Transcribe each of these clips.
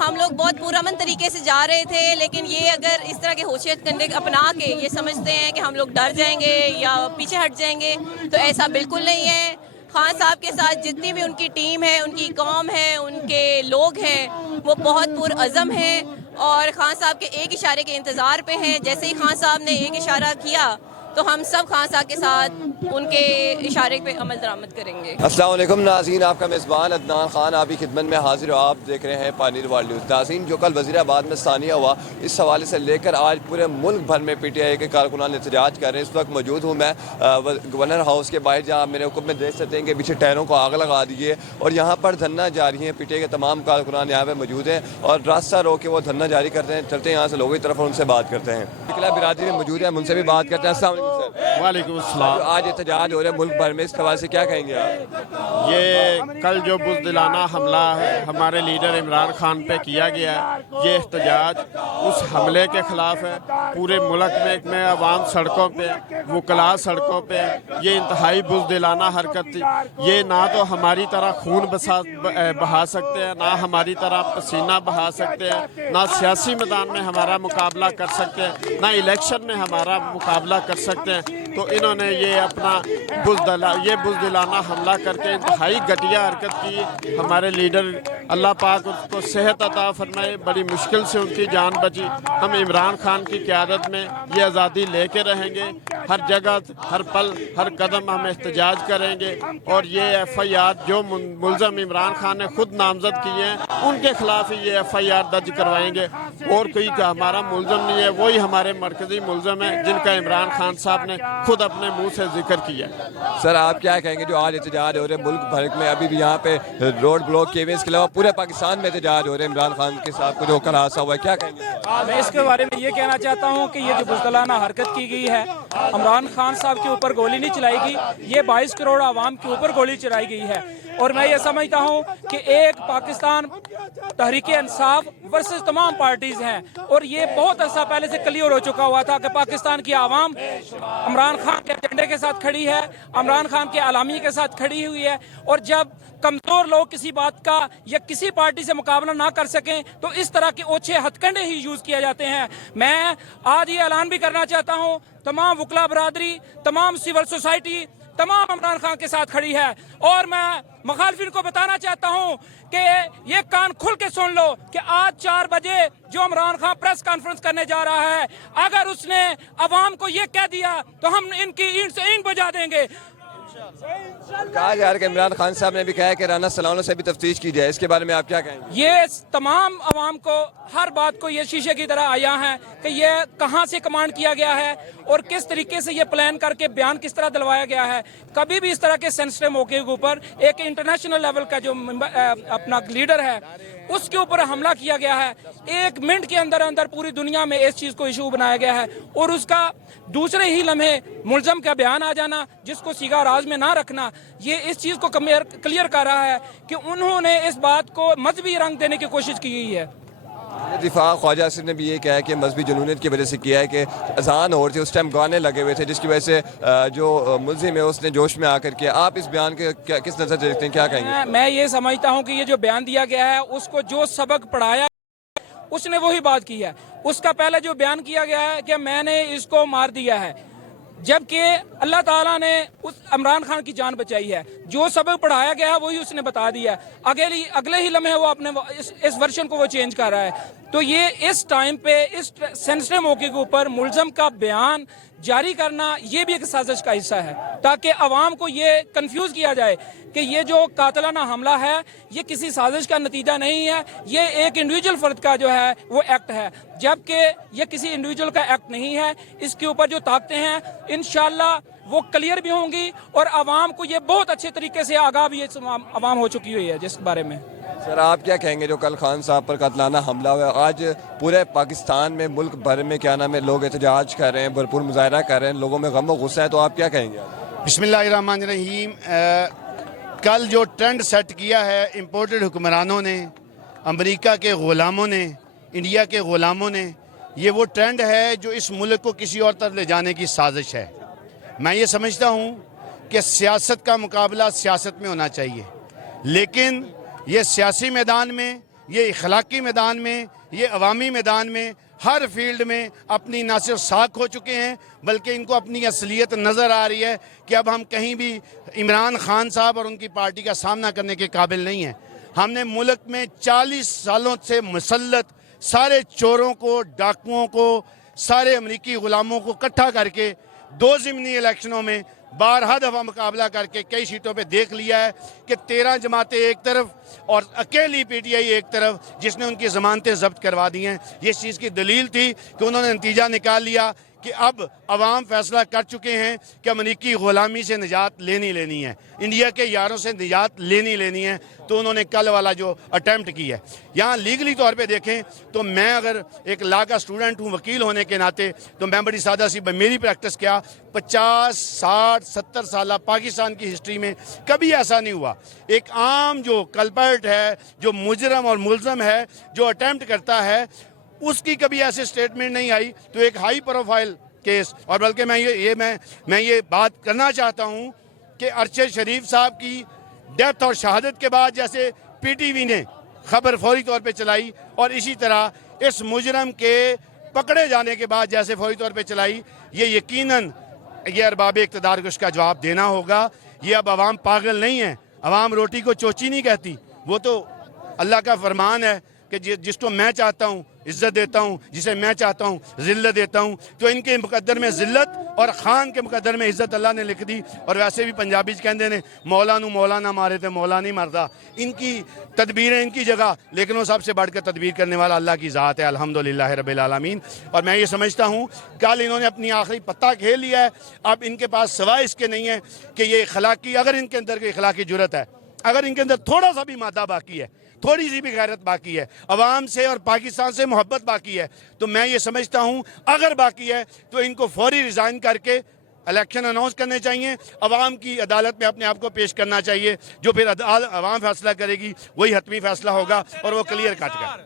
ہم لوگ بہت پرامن طریقے سے جا رہے تھے، لیکن یہ اگر اس طرح کے ہوشیت کنڈے اپنا کے یہ سمجھتے ہیں کہ ہم لوگ ڈر جائیں گے یا پیچھے ہٹ جائیں گے، تو ایسا بالکل نہیں ہے۔ خان صاحب کے ساتھ جتنی بھی ان کی ٹیم ہے، ان کی قوم ہے، ان کے لوگ ہیں، وہ بہت پرعزم ہیں اور خان صاحب کے ایک اشارے کے انتظار پہ ہیں۔ جیسے ہی خان صاحب نے ایک اشارہ کیا تو ہم سب خان صاحب کے ساتھ ان کے اشارے پہ عمل درآمد کریں گے۔ السلام علیکم ناظرین، آپ کا میزبان عدنان خان آپ کی خدمت میں حاضر ہو۔ آپ دیکھ رہے ہیں پانی ورلڈ نیوز۔ ناظرین، جو کل وزیر آباد میں ثانیہ ہوا، اس حوالے سے لے کر آج پورے ملک بھر میں پی ٹی آئی کے کارکنان احتجاج کر رہے ہیں۔ اس وقت موجود ہوں میں گورنر ہاؤس کے باہر، جہاں میرے حکم میں دیکھ سکتے ہیں کہ پیچھے ٹائروں کو آگ لگا دیے اور یہاں پر دھرنا جاری ہے۔ پی ٹی آئی کے تمام کارکنان یہاں پہ موجود ہیں اور راستہ روک کے وہ دھرنا جاری کرتے ہیں۔ چلتے ہیں یہاں سے لوگوں کی طرف اور ان سے بات کرتے ہیں۔ برادری میں موجود ہیں، ان سے بھی بات کرتے ہیں۔ السلام علیکم سر۔ وعلیکم السلام۔ آج احتجاج ہو رہے ہیں ملک بھر میں، اس حوالے سے کیا کہیں گے آپ؟ یہ کل جو بزدلانہ حملہ ہمارے لیڈر عمران خان پہ کیا گیا ہے، یہ احتجاج اس حملے کے خلاف ہے۔ پورے ملک میں عوام سڑکوں پہ، وکلاء سڑکوں پہ، یہ انتہائی بزدلانہ حرکت تھی۔ یہ نہ تو ہماری طرح خون بہا سکتے ہیں، نہ ہماری طرح پسینہ بہا سکتے ہیں، نہ سیاسی میدان میں ہمارا مقابلہ کر سکتے ہیں، نہ الیکشن میں ہمارا مقابلہ کر سکتے ہیں۔ تو انہوں نے یہ اپنا بزدلانہ حملہ کر کے انتہائی گھٹیا حرکت کی۔ ہمارے لیڈر اللہ پاک اس کو صحت عطا فرمائے، بڑی مشکل سے ان کی جان بچی۔ ہم عمران خان کی قیادت میں یہ آزادی لے کے رہیں گے، ہر جگہ، ہر پل، ہر قدم ہم احتجاج کریں گے اور یہ ایف آئی آر جو ملزم عمران خان نے خود نامزد کیے ہیں ان کے خلاف ہی یہ ایف آئی آر درج کروائیں گے۔ اور کوئی ہمارا ملزم نہیں ہے، وہی ہمارے مرکزی ملزم ہیں جن کا عمران خان صاحب نے خود اپنے منہ سے ذکر کیا۔ سر، آپ کیا کہیں گے جو آج احتجاج ہو رہے ہیں ملک بھر میں؟ ابھی بھی یہاں پہ روڈ بلاک کیے ہوئے، اس کے علاوہ پورے پاکستان میں احتجاج ہو رہے ہیں عمران خان کے ساتھ جو کل حادثہ ہوا ہے، کیا کہیں گے؟ میں اس کے بارے میں یہ کہنا چاہتا ہوں کہ یہ جو بزدلانہ حرکت کی گئی ہے، عمران خان صاحب کے اوپر گولی نہیں چلائی گئی، یہ 22 کروڑ عوام کے اوپر گولی چلائی گئی ہے۔ اور میں یہ سمجھتا ہوں کہ ایک پاکستان تحریک انصاف ورسز تمام پارٹیز ہیں، اور یہ بہت عرصہ پہلے سے کلیئر ہو چکا ہوا تھا کہ پاکستان کی عوام عمران خان کے ایجنڈے کے ساتھ کھڑی ہے، عمران خان کے اعلامیے کے ساتھ کھڑی ہوئی ہے۔ اور جب کمزور لوگ کسی بات کا یا کسی پارٹی سے مقابلہ نہ کر سکیں تو اس طرح کے اوچھے ہتھ کنڈے ہی یوز کیا جاتے ہیں۔ میں آج یہ اعلان بھی کرنا چاہتا ہوں، تمام وکلا برادری، تمام سول سوسائٹی، تمام عمران خان کے ساتھ کھڑی ہے، اور میں مخالفین کو بتانا چاہتا ہوں کہ یہ کان کھل کے سن لو کہ آج 4 بجے جو عمران خان پریس کانفرنس کرنے جا رہا ہے، اگر اس نے عوام کو یہ کہہ دیا تو ہم ان کی اینٹ سے اینٹ بجا دیں گے۔ کہا جا رہا ہے کہ عمران خان صاحب نے بھی کہا ہے کہ رانا سلامہ سے بھی تفتیش کی جائے، اس کے بارے میں آپ کیا کہیں گے؟ یہ تمام عوام کو ہر بات کو یہ شیشے کی طرح آیا ہے کہ یہ کہاں سے کمانڈ کیا گیا ہے اور کس طریقے سے یہ پلان کر کے بیان کس طرح دلوایا گیا ہے۔ کبھی بھی اس طرح کے سینسٹیو موقع کے اوپر ایک انٹرنیشنل لیول کا جو اپنا لیڈر ہے اس کے اوپر حملہ کیا گیا ہے، 1 منٹ کے اندر اندر پوری دنیا میں اس چیز کو ایشو بنایا گیا ہے، اور اس کا دوسرے ہی لمحے ملزم کا بیان آ جانا جس کو سیگا راز میں نہ رکھنا، یہ اس چیز کو کلیئر کر رہا ہے کہ انہوں نے اس بات کو مذہبی رنگ دینے کی کوشش کی گئی ہے۔ دفاع خواجہ آصف نے بھی یہ کہا ہے کہ مذہبی جنونیت کی وجہ سے کیا ہے کہ اذان ہو رہی تھی، اس ٹائم گانے لگے ہوئے تھے، جس کی وجہ سے جو ملزم ہے اس نے جوش میں آ کر کیا۔ آپ اس بیان کے کس نظر سے دیکھتے ہیں، کیا کہیں گے؟ میں یہ سمجھتا ہوں کہ یہ جو بیان دیا گیا ہے اس کو جو سبق پڑھایا اس نے وہی بات کی ہے۔ اس کا پہلے جو بیان کیا گیا ہے کہ میں نے اس کو مار دیا ہے، جبکہ اللہ تعالیٰ نے اس عمران خان کی جان بچائی ہے۔ جو سبق پڑھایا گیا ہے وہی اس نے بتا دیا ہے، اگلے ہی لمحے وہ اپنے اس ورشن کو وہ چینج کر رہا ہے۔ تو یہ اس ٹائم پہ اس سینسٹیو موقع کے اوپر ملزم کا بیان جاری کرنا یہ بھی ایک سازش کا حصہ ہے، تاکہ عوام کو یہ کنفیوز کیا جائے کہ یہ جو قاتلانہ حملہ ہے یہ کسی سازش کا نتیجہ نہیں ہے، یہ ایک انڈیویجول فرد کا جو ہے وہ ایکٹ ہے، جبکہ یہ کسی انڈیویجول کا ایکٹ نہیں ہے۔ اس کے اوپر جو طاقتیں ہیں انشاءاللہ وہ کلیئر بھی ہوں گی، اور عوام کو یہ بہت اچھے طریقے سے آگاہ بھی عوام ہو چکی ہوئی ہے جس بارے میں۔ سر، آپ کیا کہیں گے جو کل خان صاحب پر قاتلانہ حملہ ہوا ہے؟ آج پورے پاکستان میں، ملک بھر میں کیا نام ہے، لوگ احتجاج کر رہے ہیں، بھرپور مظاہرہ کر رہے ہیں، لوگوں میں غم و غصہ ہے، تو آپ کیا کہیں گے؟ بسم اللہ الرحمن الرحیم۔ کل جو ٹرینڈ سیٹ کیا ہے امپورٹڈ حکمرانوں نے، امریکہ کے غلاموں نے، انڈیا کے غلاموں نے، یہ وہ ٹرینڈ ہے جو اس ملک کو کسی اور طرف لے جانے کی سازش ہے۔ میں یہ سمجھتا ہوں کہ سیاست کا مقابلہ سیاست میں ہونا چاہیے، لیکن یہ سیاسی میدان میں یہ اخلاقی میدان میں، یہ عوامی میدان میں، ہر فیلڈ میں اپنی نہ صرف ساکھ ہو چکے ہیں بلکہ ان کو اپنی اصلیت نظر آ رہی ہے کہ اب ہم کہیں بھی عمران خان صاحب اور ان کی پارٹی کا سامنا کرنے کے قابل نہیں ہیں۔ ہم نے ملک میں 40 سالوں سے مسلط سارے چوروں کو، ڈاکوؤں کو، سارے امریکی غلاموں کو اکٹھا کر کے 2 ضمنی الیکشنوں میں بارہا دفعہ مقابلہ کر کے کئی سیٹوں پہ دیکھ لیا ہے کہ 13 جماعتیں ایک طرف اور اکیلی پی ٹی آئی ایک طرف، جس نے ان کی ضمانتیں ضبط کروا دی ہیں۔ یہ اس چیز کی دلیل تھی کہ انہوں نے نتیجہ نکال لیا کہ اب عوام فیصلہ کر چکے ہیں کہ امریکی غلامی سے نجات لینی ہے، انڈیا کے یاروں سے نجات لینی ہے۔ تو انہوں نے کل والا جو اٹیمپٹ کی ہے، یہاں لیگلی طور پہ دیکھیں تو میں اگر ایک لا کا اسٹوڈنٹ ہوں، وکیل ہونے کے ناطے، تو میں بڑی سادہ سی میری پریکٹس کیا 50 60 70 سالہ پاکستان کی ہسٹری میں کبھی ایسا نہیں ہوا ایک عام جو کلپرٹ ہے، جو مجرم اور ملزم ہے، جو اٹیمپٹ کرتا ہے، اس کی کبھی ایسے سٹیٹمنٹ نہیں آئی۔ تو ایک ہائی پروفائل کیس، اور بلکہ میں یہ بات کرنا چاہتا ہوں کہ ارشد شریف صاحب کی ڈیتھ اور شہادت کے بعد جیسے پی ٹی وی نے خبر فوری طور پہ چلائی، اور اسی طرح اس مجرم کے پکڑے جانے کے بعد جیسے فوری طور پہ چلائی، یہ یقیناً یہ ارباب اقتدار کو اس کا جواب دینا ہوگا۔ یہ اب عوام پاگل نہیں ہے، عوام روٹی کو چوچی نہیں کہتی، وہ تو اللہ کا فرمان ہے کہ جس کو میں چاہتا ہوں عزت دیتا ہوں، جسے میں چاہتا ہوں ذلت دیتا ہوں۔ تو ان کے مقدر میں ذلت اور خان کے مقدر میں عزت اللہ نے لکھ دی۔ اور ویسے بھی پنجابی کہندے نے مولا نو مولا نہ مارے تے مولا نہیں مردا۔ ان کی تدبیریں ان کی جگہ، لیکن وہ سب سے بڑھ کر تدبیر کرنے والا اللہ کی ذات ہے، الحمدللہ رب العالمین۔ اور میں یہ سمجھتا ہوں کل انہوں نے اپنی آخری پتہ کھیل لیا ہے، اب ان کے پاس سوائے اس کے نہیں ہے کہ یہ اخلاقی، اگر ان کے اندر کوئی اخلاقی جرت ہے، اگر ان کے اندر تھوڑا سا بھی مادہ باقی ہے، تھوڑی سی بھی غیرت باقی ہے، عوام سے اور پاکستان سے محبت باقی ہے، تو میں یہ سمجھتا ہوں اگر باقی ہے تو ان کو فوری ریزائن کر کے الیکشن اناؤنس کرنے چاہیے، عوام کی عدالت میں اپنے آپ کو پیش کرنا چاہیے، جو پھر عوام فیصلہ کرے گی وہی حتمی فیصلہ ہوگا اور وہ کلیئر کٹ گا۔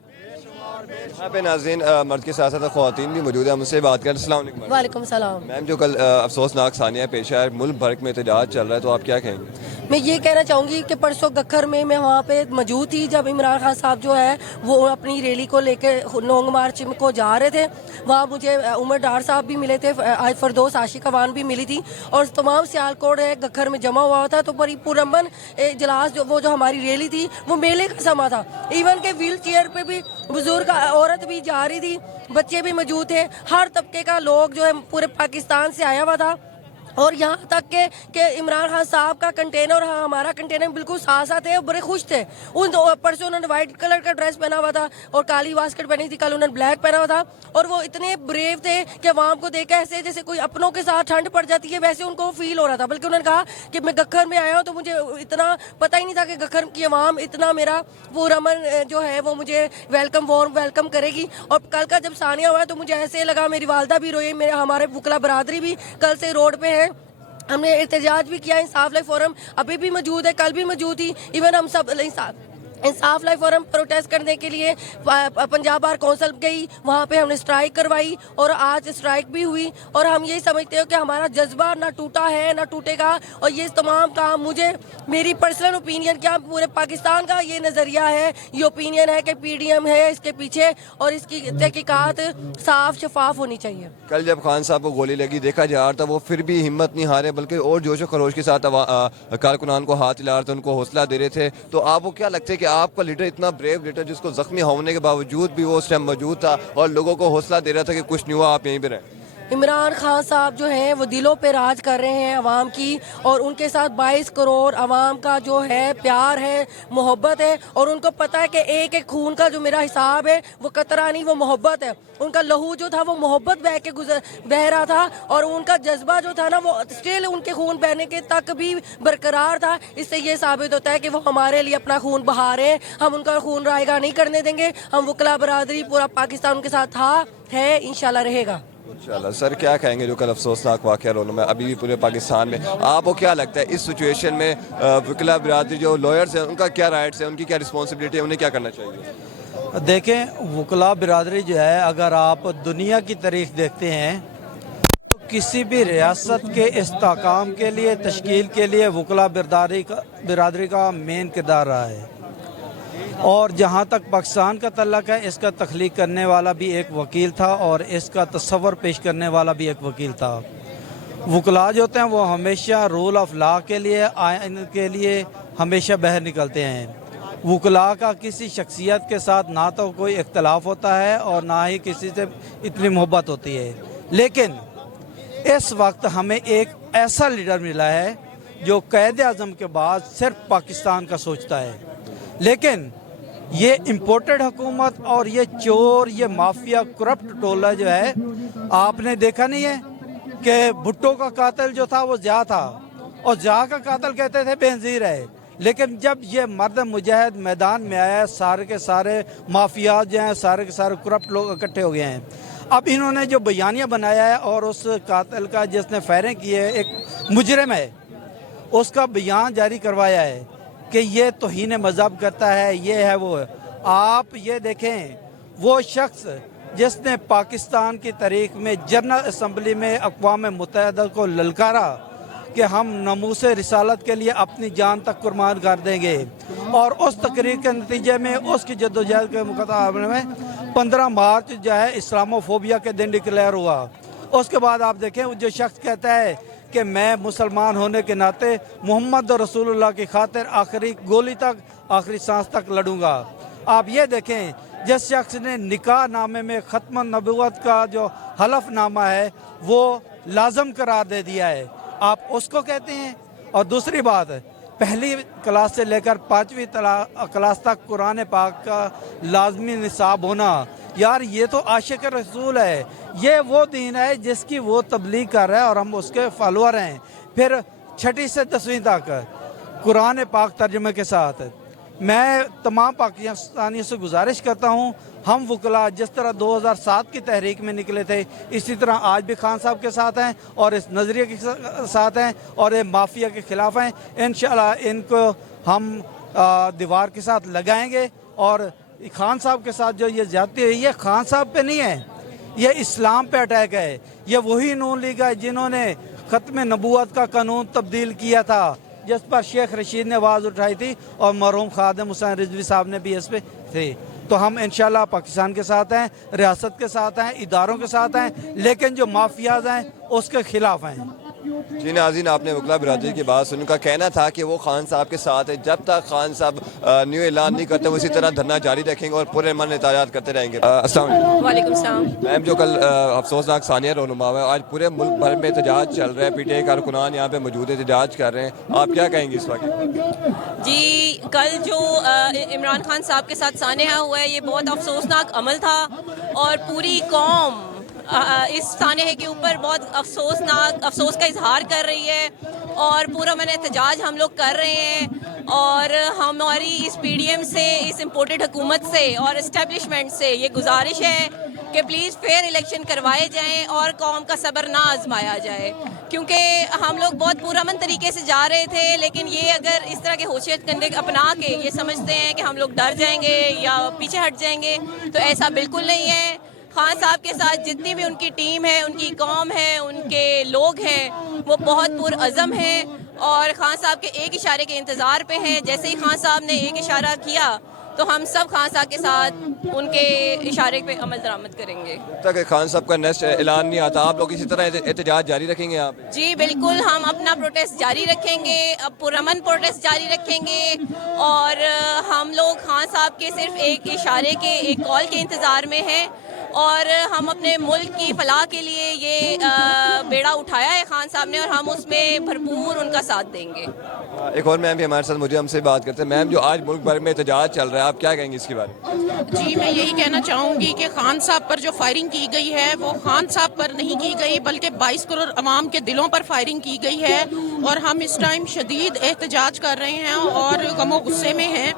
یہاں پہ ناظرین مرد کے ساتھ ساتھ خواتین بھی موجود ہیں، ہم سے بات کریں۔ السلام علیکم۔ وعلیکم السلام۔ میم، جو کل افسوسناک ثانیہ پیش ہے، ملک بھر میں احتجاج چل رہا ہے، تو آپ کیا کہیں گے؟ میں یہ کہنا چاہوں گی کہ پرسوں گکھر میں وہاں پہ موجود تھی جب عمران خان صاحب جو ہے وہ اپنی ریلی کو لے کے لانگ مارچ کو جا رہے تھے۔ وہاں مجھے عمر ڈار صاحب بھی ملے تھے، فردوس عاشق اوان بھی ملی تھی، اور تمام سیالکوٹ گکھر میں جمع ہوا تھا۔ تو بڑی پرامن اجلاس جو ہماری ریلی تھی وہ میلے کا سما تھا۔ ایون کہ ویل چیئر پہ بھی بزرگ عورت بھی جا رہی تھی، بچے بھی موجود تھے، ہر طبقے کا لوگ جو ہے پورے پاکستان سے آیا ہوا تھا۔ اور یہاں تک کہ عمران خان صاحب کا کنٹینر اور ہمارا کنٹینر بالکل ساتھ ساتھ تھے اور بڑے خوش تھے۔ ان پرسوں انہوں نے وائٹ کلر کا ڈریس پہنا ہوا تھا اور کالی واسکٹ پہنی تھی، کل انہوں نے بلیک پہنا ہوا تھا، اور وہ اتنے بریو تھے کہ عوام کو دیکھ ایسے جیسے کوئی اپنوں کے ساتھ ٹھنڈ پڑ جاتی ہے ویسے ان کو فیل ہو رہا تھا۔ بلکہ انہوں نے کہا کہ میں گکھر میں آیا ہوں تو مجھے اتنا پتہ ہی نہیں تھا کہ گکھر کی عوام اتنا میرا پرامن جو ہے وہ مجھے وارم ویلکم کرے گی۔ اور کل کا جب ثانیہ ہوا تو مجھے ایسے لگا، میری والدہ بھی روئی، ہمارے وکلا برادری بھی کل سے روڈ پہ ہے، ہم نے احتجاج بھی کیا۔ انصاف لائف فورم ابھی بھی موجود ہے، کل بھی موجود تھی۔ ایون ہم سب انصاف لائف فورم پروٹیسٹ کرنے کے لیے پنجاب بار کونسل گئی، وہاں پہ ہم نے اسٹرائک کروائی اور آج اسٹرائک بھی ہوئی۔ اور ہم یہی سمجھتے ہو کہ ہمارا جذبہ نہ ٹوٹا ہے نہ ٹوٹے گا، اور یہ تمام کام میری پرسنل اوپینین کیا پورے پاکستان کا یہ نظریہ ہے، یہ اوپینین ہے کہ پی ڈی ایم ہے اس کے پیچھے، اور اس کی تحقیقات صاف شفاف ہونی چاہیے۔ کل جب خان صاحب کو گولی لگی دیکھا جا رہا تھا، وہ پھر بھی ہمت نہیں ہارے بلکہ اور جوش و خروش کے ساتھ کارکنان کو ہاتھ ہلا رہے تھے، ان کو حوصلہ دے رہے تھے۔ تو آپ کو کیا لگتا ہے کہ آپ کا لیڈر اتنا بریو لیڈر جس کو زخمی ہونے کے باوجود بھی وہ اس ٹائم موجود تھا اور لوگوں کو حوصلہ دے رہا تھا کہ کچھ نہیں ہوا، آپ یہیں پہ رہیں؟ عمران خان صاحب جو ہیں وہ دلوں پہ راج کر رہے ہیں عوام کی، اور ان کے ساتھ 22 کروڑ عوام کا جو ہے پیار ہے، محبت ہے، اور ان کو پتہ ہے کہ ایک ایک خون کا جو میرا حساب ہے وہ قطرہ نہیں، وہ محبت ہے۔ ان کا لہو جو تھا وہ محبت بہ رہا تھا، اور ان کا جذبہ جو تھا نا وہ اسٹل ان کے خون بہنے کے تک بھی برقرار تھا۔ اس سے یہ ثابت ہوتا ہے کہ وہ ہمارے لیے اپنا خون بہا رہے ہیں، ہم ان کا خون رائے گاہ نہیں کرنے دیں گے۔ ہم وکلا برادری پورا پاکستان ان کے ساتھ تھا، ہے، انشاءاللہ رہے گا۔ انشاءاللہ۔ سر، کیا کہیں گے جو کل افسوسناک واقعہ رونوں میں ابھی بھی پورے پاکستان میں، آپ کو کیا لگتا ہے اس سچویشن میں وکلا برادری جو لائرز ہیں ان کا کیا رائٹس ہیں، ان کی کیا رسپانسبلٹی ہے، انہیں کیا کرنا چاہیے؟ دیکھیں، وکلا برادری جو ہے، اگر آپ دنیا کی تاریخ دیکھتے ہیں تو کسی بھی ریاست کے استحکام کے لیے، تشکیل کے لیے وکلا برادری کا مین کردار رہا ہے۔ اور جہاں تک پاکستان کا تعلق ہے اس کا تخلیق کرنے والا بھی ایک وکیل تھا اور اس کا تصور پیش کرنے والا بھی ایک وکیل تھا۔ وکلاء جو ہوتے ہیں وہ ہمیشہ رول آف لا کے لیے آئین کے لیے ہمیشہ باہر نکلتے ہیں۔ وکلاء کا کسی شخصیت کے ساتھ نہ تو کوئی اختلاف ہوتا ہے اور نہ ہی کسی سے اتنی محبت ہوتی ہے، لیکن اس وقت ہمیں ایک ایسا لیڈر ملا ہے جو قائد اعظم کے بعد صرف پاکستان کا سوچتا ہے، لیکن یہ امپورٹڈ حکومت اور یہ چور، یہ مافیا، کرپٹ ٹولہ جو ہے، آپ نے دیکھا نہیں ہے کہ بھٹو کا قاتل جو تھا وہ ضیاء تھا اور ضیاء کا قاتل کہتے تھے بے نظیر ہے، لیکن جب یہ مرد مجاہد میدان میں آیا سارے کے سارے مافیات جو ہیں، سارے کے سارے کرپٹ لوگ اکٹھے ہو گئے ہیں۔ اب انہوں نے جو بیانیہ بنایا ہے اور اس قاتل کا جس نے فائرنگ کی ہے ایک مجرم ہے، اس کا بیان جاری کروایا ہے کہ یہ توہین مذہب کرتا ہے، یہ ہے وہ ہے۔ آپ یہ دیکھیں وہ شخص جس نے پاکستان کی تاریخ میں جنرل اسمبلی میں اقوام متحدہ کو للکارا کہ ہم ناموس رسالت کے لیے اپنی جان تک قربان کر دیں گے، اور اس تقریر کے نتیجے میں اس کی جدوجہد کے مقابلے میں 15 مارچ جو ہے اسلاموفوبیا کے دن ڈکلیئر ہوا۔ اس کے بعد آپ دیکھیں جو شخص کہتا ہے کہ میں مسلمان ہونے کے ناطے محمد رسول اللہ کی خاطر آخری گولی تک، آخری سانس تک لڑوں گا۔ آپ یہ دیکھیں جس شخص نے نکاح نامے میں ختم نبوت کا جو حلف نامہ ہے وہ لازم قرار دے دیا ہے، آپ اس کو کہتے ہیں۔ اور دوسری بات، پہلی کلاس سے لے کر 5ویں کلاس تک قرآن پاک کا لازمی نصاب ہونا، یار یہ تو عاشق رسول ہے، یہ وہ دین ہے جس کی وہ تبلیغ کر رہا ہے اور ہم اس کے فالوور ہیں۔ پھر 6 سے 10ویں تک قرآن پاک ترجمے کے ساتھ۔ میں تمام پاکستانیوں سے گزارش کرتا ہوں، ہم وکلاء جس طرح 2007 کی تحریک میں نکلے تھے اسی طرح آج بھی خان صاحب کے ساتھ ہیں اور اس نظریے کے ساتھ ہیں اور یہ مافیا کے خلاف ہیں۔ انشاءاللہ ان کو ہم دیوار کے ساتھ لگائیں گے، اور خان صاحب کے ساتھ جو یہ زیادتی ہوئی ہے خان صاحب پہ نہیں ہے، یہ اسلام پہ اٹیک ہے۔ یہ وہی نون لیگ ہے جنہوں نے ختم نبوت کا قانون تبدیل کیا تھا جس پر شیخ رشید نے آواز اٹھائی تھی اور مرحوم خادم حسین رضوی صاحب نے بھی اس پہ تھے۔ تو ہم انشاءاللہ پاکستان کے ساتھ ہیں، ریاست کے ساتھ ہیں، اداروں کے ساتھ ہیں، لیکن جو مافیاز ہیں اس کے خلاف ہیں۔ جی ناظرین، آپ نے وکلا برادری کی بات سن، ان کا کہنا تھا کہ وہ خان صاحب کے ساتھ ہے، جب تک خان صاحب نیو اعلان نہیں کرتے وہ اسی طرح دھرنا جاری رکھیں گے اور پورے من احتجاج کرتے رہیں گے۔ السلام علیکم۔ وعلیکم السلام۔ میم، جو کل افسوسناک ثانیہ رونما ہے، آج پورے ملک بھر میں احتجاج چل رہا ہے، پی ٹی آئی کارکنان یہاں پہ موجود احتجاج کر رہے ہیں، آپ کیا کہیں گے اس وقت؟ جی، کل جو عمران خان صاحب کے ساتھ سانحہ ہوا ہے یہ بہت افسوسناک عمل تھا، اور پوری قوم اس سانحے کے اوپر بہت افسوس کا اظہار کر رہی ہے، اور پورا من احتجاج ہم لوگ کر رہے ہیں، اور ہماری اس پی ڈی ایم سے، اس امپورٹڈ حکومت سے اور اسٹیبلشمنٹ سے یہ گزارش ہے کہ پلیز فیئر الیکشن کروائے جائیں اور قوم کا صبر نہ آزمایا جائے، کیونکہ ہم لوگ بہت پرامن طریقے سے جا رہے تھے، لیکن یہ اگر اس طرح کے ہوشیت کنڈے اپنا کے یہ سمجھتے ہیں کہ ہم لوگ ڈر جائیں گے یا پیچھے ہٹ جائیں گے تو ایسا بالکل نہیں ہے۔ خان صاحب کے ساتھ جتنی بھی ان کی ٹیم ہے، ان کی قوم ہے، ان کے لوگ ہیں، وہ بہت پرعزم ہیں اور خان صاحب کے ایک اشارے کے انتظار پہ ہیں۔ جیسے ہی خان صاحب نے ایک اشارہ کیا تو ہم سب خان صاحب کے ساتھ ان کے اشارے پہ عمل درآمد کریں گے۔ جب تک خان صاحب کا نیکسٹ اعلان نہیں آتا آپ لوگ اسی طرح احتجاج جاری رکھیں گے یہاں پہ؟ جی بالکل، ہم اپنا پروٹیسٹ جاری رکھیں گے، اب پرامن پروٹیسٹ جاری رکھیں گے، اور ہم لوگ خان صاحب کے صرف ایک اشارے کے، ایک کال کے انتظار میں ہیں، اور ہم اپنے ملک کی فلاح کے لیے یہ بیڑا اٹھایا ہے خان صاحب نے، اور ہم اس میں بھرپور ان کا ساتھ دیں گے۔ ایک اور میم بھی ہمارے ساتھ مجھے ہم سے بات کرتے ہیں۔ میم، جو آج ملک بھر میں احتجاج چل رہا ہے آپ کیا کہیں گے اس کے بارے میں؟ جی، میں یہی کہنا چاہوں گی کہ خان صاحب پر جو فائرنگ کی گئی ہے وہ خان صاحب پر نہیں کی گئی بلکہ 22 کروڑ عوام کے دلوں پر فائرنگ کی گئی ہے، اور ہم اس ٹائم شدید احتجاج کر رہے ہیں اور غم و غصے میں ہیں۔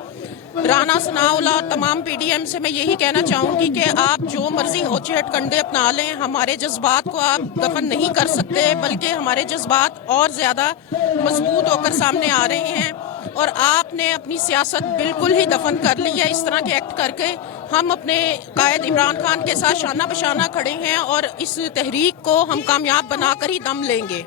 رانا ثناءاللہ، تمام پی ڈی ایم سے میں یہی کہنا چاہوں گی کہ آپ جو مرضی ہوچے ہٹ کنڈے اپنا لیں، ہمارے جذبات کو آپ دفن نہیں کر سکتے، بلکہ ہمارے جذبات اور زیادہ مضبوط ہو کر سامنے آ رہے ہیں، اور آپ نے اپنی سیاست بالکل ہی دفن کر لی ہے اس طرح کے ایکٹ کر کے۔ ہم اپنے قائد عمران خان کے ساتھ شانہ بشانہ کھڑے ہیں اور اس تحریک کو ہم کامیاب بنا کر ہی دم لیں گے۔